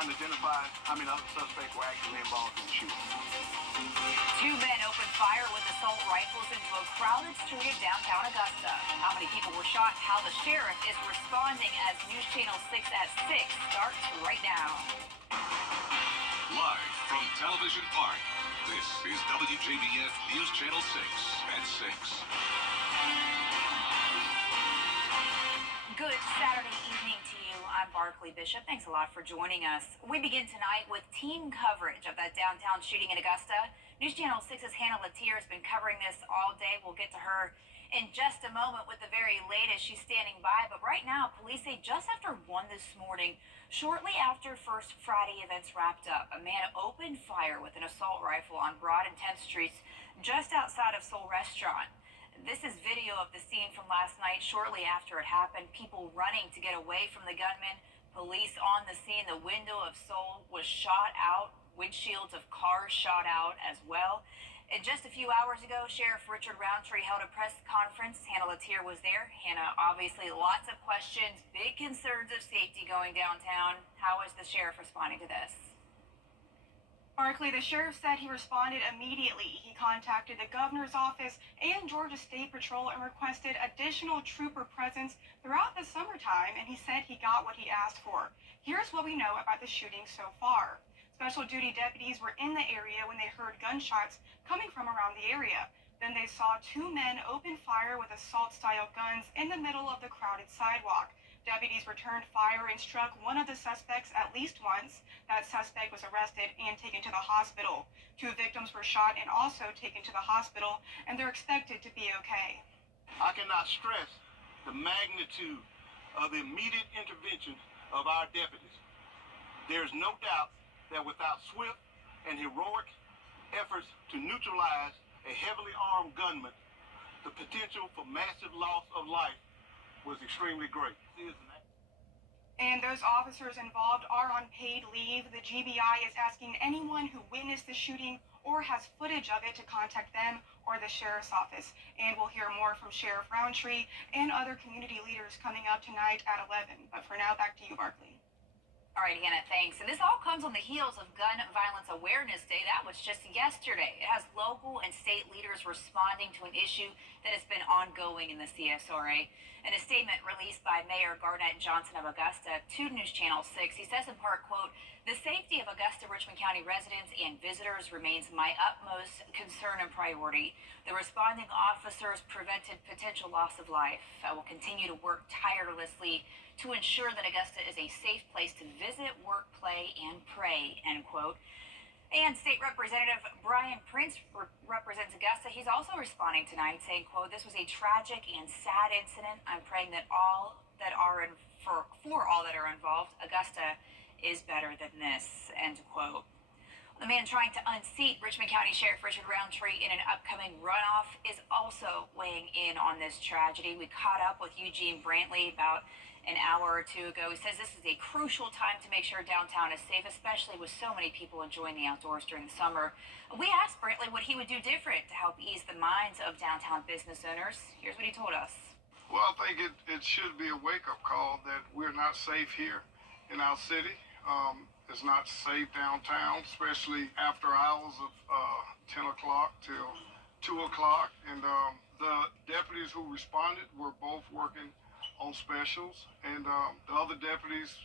trying to identify how many other suspects were actually involved in the shooting. Two men opened fire with assault rifles into a crowded street in downtown Augusta. How many people were shot, how the sheriff is responding as News Channel 6 at 6 starts right now. Live from Television Park, this is WJBF News Channel 6 at 6. Good Saturday evening to you. I'm Barkley Bishop. Thanks a lot for joining us. We begin tonight with team coverage of that downtown shooting in Augusta. News Channel 6's Hannah Latier has been covering this all day. We'll get to her in just a moment with the very latest. She's standing by. But right now, police say just after 1 this morning, shortly after First Friday events wrapped up, a man opened fire with an assault rifle on Broad and 10th Streets just outside of Soul Restaurant. This is video of the scene from last night shortly after it happened. People running to get away from the gunman. Police on the scene. The window of Soul was shot out. Windshields of cars shot out as well. And just a few hours ago, Sheriff Richard Roundtree held a press conference. Hannah Latier was there. Hannah, obviously lots of questions, big concerns of safety going downtown. How is the sheriff responding to this? Barkley, the sheriff said he responded immediately. He contacted the governor's office and Georgia State Patrol and requested additional trooper presence throughout the summertime, and he said he got what he asked for. Here's what we know about the shooting so far. Special duty deputies were in the area when they heard gunshots coming from around the area. Then they saw two men open fire with assault-style guns in the middle of the crowded sidewalk. Deputies returned fire and struck one of the suspects at least once. That suspect was arrested and taken to the hospital. Two victims were shot and also taken to the hospital, and they're expected to be okay. I cannot stress the magnitude of the immediate intervention of our deputies. There is no doubt that without swift and heroic efforts to neutralize a heavily armed gunman, the potential for massive loss of life was extremely great. And those officers involved are on paid leave. The GBI is asking anyone who witnessed the shooting or has footage of it to contact them or the sheriff's office. And we'll hear more from Sheriff Roundtree and other community leaders coming up tonight at 11. But for now, back to you, Barkley. All right, Hannah, thanks. And this all comes on the heels of Gun Violence Awareness Day. That was just yesterday. It has local and state leaders responding to an issue that has been ongoing in the CSRA. In a statement released by Mayor Garnett Johnson of Augusta to News Channel 6, he says in part, quote, "The safety of Augusta Richmond County residents and visitors remains my utmost concern and priority. The responding officers prevented potential loss of life. I will continue to work tirelessly to ensure that Augusta is a safe place to visit, work, play, and pray," end quote. And State Representative Brian Prince represents Augusta. He's also responding tonight, saying, quote, "This was a tragic and sad incident. I'm praying that all that are for all that are involved, Augusta is better than this," end quote. The man trying to unseat Richmond County Sheriff Richard Roundtree in an upcoming runoff is also weighing in on this tragedy. We caught up with Eugene Brantley about an hour or two ago. He says this is a crucial time to make sure downtown is safe, especially with so many people enjoying the outdoors during the summer. We asked Brantley what he would do different to help ease the minds of downtown business owners. Here's what he told us. Well, I think it should be a wake-up call that we're not safe here in our city. It's not safe downtown, especially after hours of 10 o'clock till 2 o'clock. And the deputies who responded were both working on specials, and the other deputies,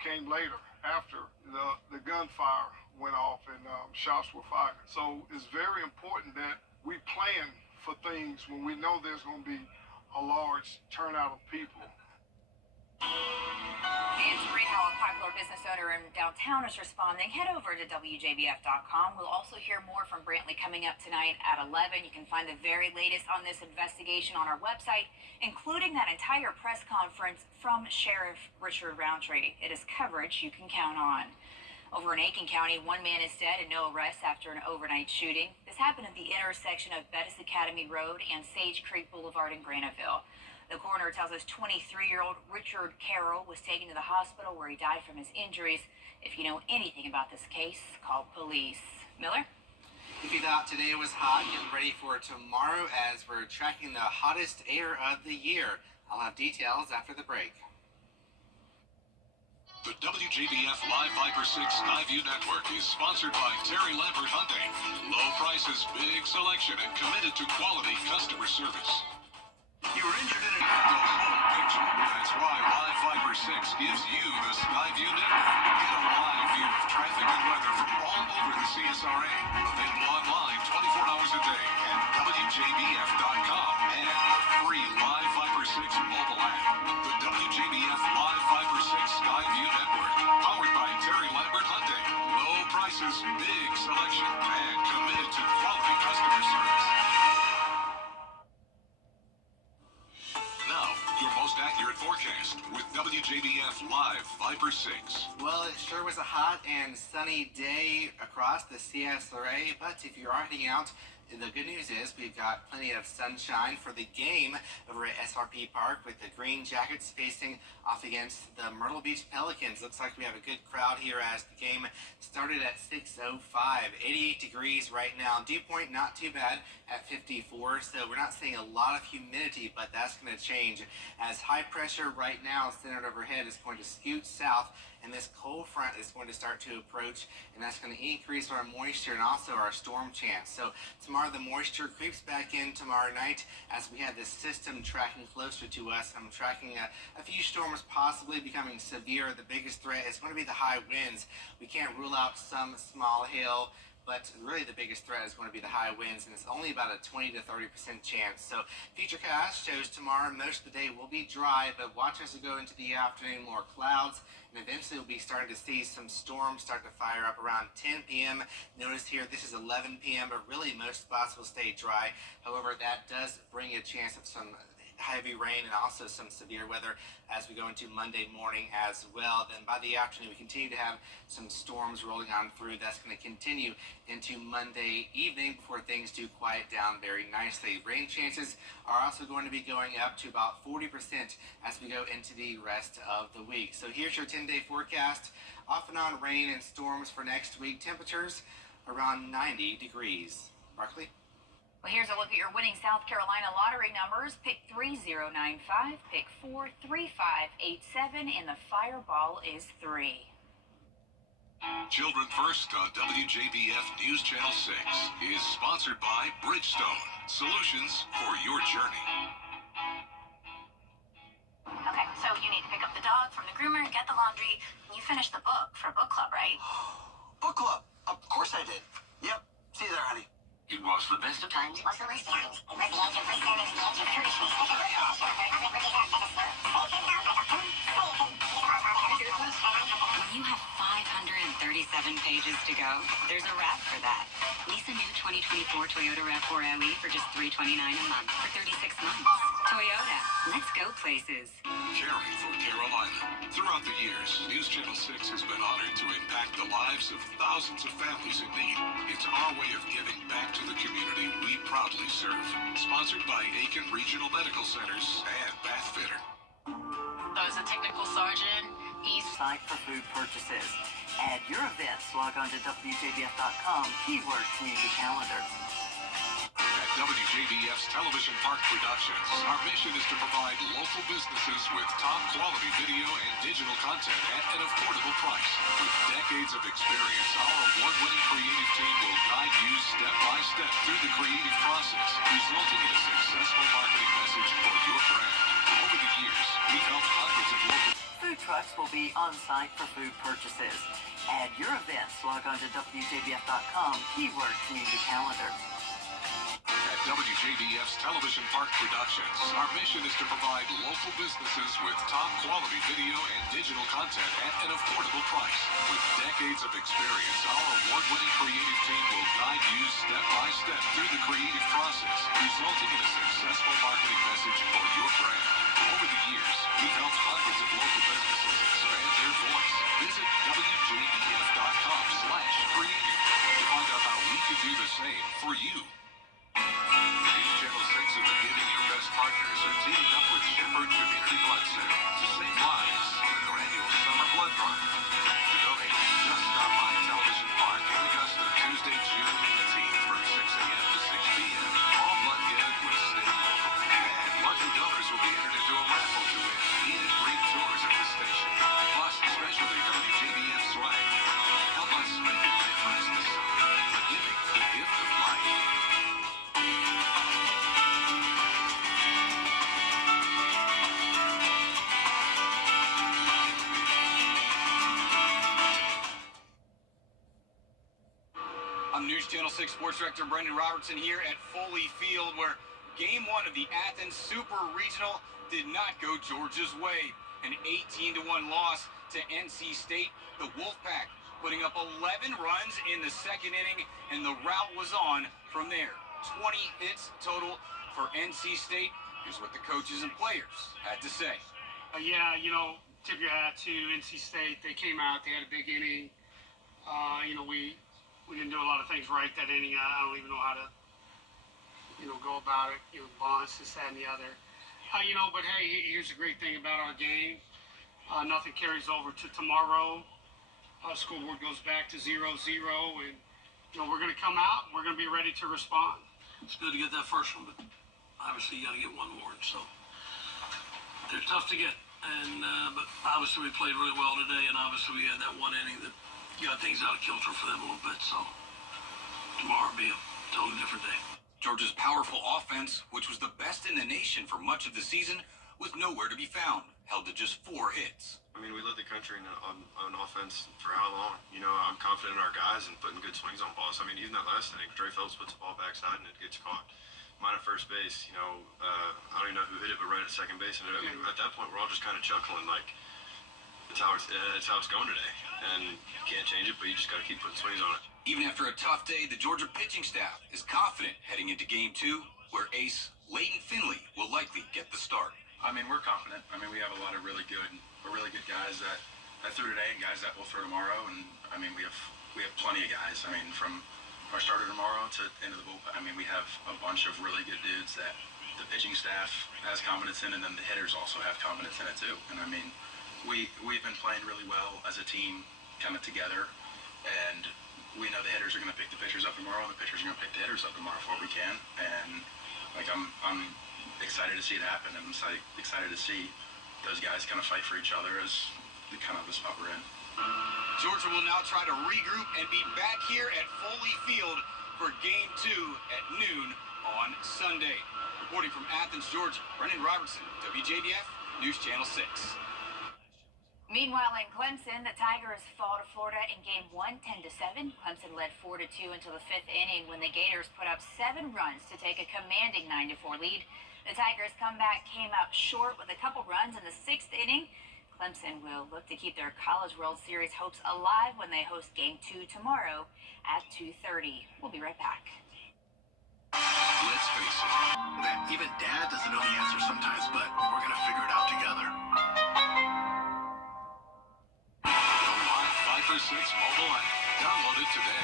came later after the gunfire went off and shots were fired. So it's very important that we plan for things when we know there's going to be a large turnout of people. And to read how a popular business owner in downtown is responding, head over to WJBF.com. We'll also hear more from Brantley coming up tonight at 11. You can find the very latest on this investigation on our website, including that entire press conference from Sheriff Richard Roundtree. It is coverage you can count on. Over in Aiken County, one man is dead and no arrests after an overnight shooting. This happened at the intersection of Bettis Academy Road and Sage Creek Boulevard in Graniteville. The coroner tells us 23-year-old Richard Carroll was taken to the hospital where he died from his injuries. If you know anything about this case, call police. Miller? If you thought today was hot, get ready for tomorrow as we're tracking the hottest air of the year. I'll have details after the break. The WJBF Live Viper 6 Skyview Network is sponsored by Terry Lambert Hyundai. Low prices, big selection, and committed to quality customer service. You were injured in the whole picture. That's why Live Viper 6 gives you the Skyview Network. Get a live view of traffic and weather from all over the CSRA. Available online 24 hours a day at WJBF.com and the free Live Viper 6 mobile app. The WJBF Live Viper 6 Skyview Network, powered by Terry Lambert Hyundai. Low prices, big selection, and committed to quality customer service. Now, your most accurate forecast with WJBF Live Viper 6. Well, it sure was a hot and sunny day across the CSRA, but if you are heading out, the good news is we've got plenty of sunshine for the game over at SRP Park with the Green Jackets facing off against the Myrtle Beach Pelicans. Looks like we have a good crowd here as the game started at 6:05. 88 degrees right now. Dew point not too bad at 54, so we're not seeing a lot of humidity, but that's going to change as high pressure right now centered overhead is going to scoot south, and this cold front is going to start to approach, and that's going to increase our moisture and also our storm chance. So tomorrow the moisture creeps back in tomorrow night as we have this system tracking closer to us. I'm tracking a few storms possibly becoming severe. The biggest threat is going to be the high winds. We can't rule out some small hail, but really the biggest threat is going to be the high winds, and it's only about a 20 to 30% chance. So Futurecast shows tomorrow most of the day will be dry, but watch as we go into the afternoon, more clouds, and eventually we'll be starting to see some storms start to fire up around 10 p.m. Notice here this is 11 p.m., but really most spots will stay dry. However, that does bring a chance of some heavy rain and also some severe weather as we go into Monday morning as well. Then by the afternoon, we continue to have some storms rolling on through. That's going to continue into Monday evening before things do quiet down very nicely. Rain chances are also going to be going up to about 40% as we go into the rest of the week. So here's your 10-day forecast. Off and on rain and storms for next week. Temperatures around 90 degrees. Barkley? Well, here's a look at your winning South Carolina lottery numbers. Pick 3095, pick 43587, and the fireball is 3. Children First on WJBF News Channel 6 is sponsored by Bridgestone, solutions for your journey. Okay, so you need to pick up the dog from the groomer, get the laundry, and you finish the book for book club, right? Book club. Of course I did. Yep. See you there, honey. It was the best of Times. What's the worst times? It was the age of wisdom, it's the age of foolishness. When you have 537 pages to go, there's a wrap for that. Lease a new 2024 Toyota RAV4 LE for just $329 a month for 36 months. Toyota, let's go places. caring for Carolina. Throughout the years, News Channel 6 has been honored to impact the lives of thousands of families in need. It's our way of giving back to the community we proudly serve. Sponsored by Aiken Regional Medical Centers and Bath Fitter. So as a technical sergeant, he's Site for food purchases. Add your events. Log on to WJBF.com. Keyword community calendar. At WJBF's Television Park Productions, our mission is to provide local businesses with top quality video and digital content at an affordable price. With decades of experience, our award-winning creative team will guide you step by step through the creative process, resulting in a successful marketing message for your brand. Over the years, we've helped hundreds of local Food trucks will be on site for food purchases. Add your events. Log on to WJBF.com. Keyword community calendar. At WJBF's Television Park Productions, our mission is to provide local businesses with top quality video and digital content at an affordable price. With decades of experience, our award-winning creative team will guide you step by step through the creative process, resulting in a successful marketing message for your brand. Over the years, we've helped hundreds of local businesses expand their voice. Visit WJBF.com/creative to find out how we can do the same for you. News Channel 6 and the Giving Your Best partners are teaming up with Shepherd Community Blood Center to save lives in their annual summer blood drive. To donate, just stop by Television Park in Augusta Tuesday, June 18th from 6 a.m. to 6 p.m. All blood given will stay local. And lucky donors will be entered into a raffle to win heated free tours at the station. Plus, specialty News Channel 6 Sports Director Brendan Robertson here at Foley Field, where Game 1 of the Athens Super Regional did not go Georgia's way. An 18-1 loss to NC State. The Wolfpack putting up 11 runs in the second inning, and the rout was on from there. 20 hits total for NC State. Here's what the coaches and players had to say. Yeah, tip your hat to NC State. They came out, they had a big inning. We didn't do a lot of things right that inning. I don't even know how to, go about it. Bunts, this, that, and the other. But hey, here's the great thing about our game. Nothing carries over to tomorrow. Scoreboard goes back to 0-0, and we're going to come out. We're going to be ready to respond. It's good to get that first one, but obviously you got to get one more. So they're tough to get, and but obviously we played really well today, and obviously we had that one inning that got things out of kilter for them a little bit. So tomorrow will be a totally different day. Georgia's powerful offense, which was the best in the nation for much of the season, was nowhere to be found, held to just 4 hits. I mean, we led the country on offense for how long? I'm confident in our guys and putting good swings on balls. I mean, even that last inning, Trey Phelps puts the ball backside and it gets caught. Mine at first base, I don't even know who hit it, but right at second base. And at that point, we're all just kind of chuckling, like, it's how it's going today. And you can't change it, but you just got to keep putting swings on it. Even after a tough day, the Georgia pitching staff is confident heading into Game 2, where ace Leighton Finley will likely get the start. I mean, we're confident. I mean, we have a lot of really good guys that threw today and guys that will throw tomorrow. And I mean, we have plenty of guys. I mean, from our starter tomorrow to the end of the bullpen. I mean, we have a bunch of really good dudes that the pitching staff has confidence in, and then the hitters also have confidence in it too. And I mean, we've been playing really well as a team, kind of together, and we know the hitters are going to pick the pitchers up tomorrow, and the pitchers are going to pick the hitters up tomorrow for what we can. And like I'm excited to see it happen. I'm excited to see those guys kind of fight for each other as the spot we're in. Georgia will now try to regroup and be back here at Foley Field for Game 2 at noon on Sunday. Reporting from Athens, Georgia, Brendan Robertson, WJBF, News Channel 6. Meanwhile, in Clemson, the Tigers fall to Florida in Game 1, 10-7. Clemson led 4-2 until the 5th inning when the Gators put up 7 runs to take a commanding 9-4 lead. The Tigers' comeback came up short with a couple runs in the 6th inning. Clemson will look to keep their College World Series hopes alive when they host Game 2 tomorrow at 2:30. We'll be right back. Let's face it. Even Dad doesn't know the answer sometimes, but we're going to figure it out together. The Live 5 for 6 mobile app. Download it today.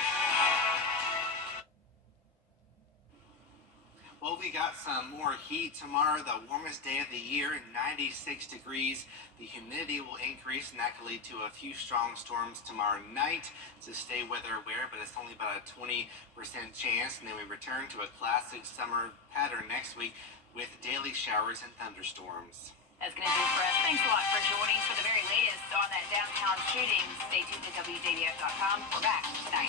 Well, we got some more heat tomorrow, the warmest day of the year, 96 degrees. The humidity will increase, and that could lead to a few strong storms tomorrow night. So stay weather aware, but it's only about a 20% chance. And then we return to a classic summer pattern next week with daily showers and thunderstorms. That's going to do it for us. Thanks a lot for joining for the very latest on that downtown shooting. Stay tuned to WJBF.com. We're back tonight.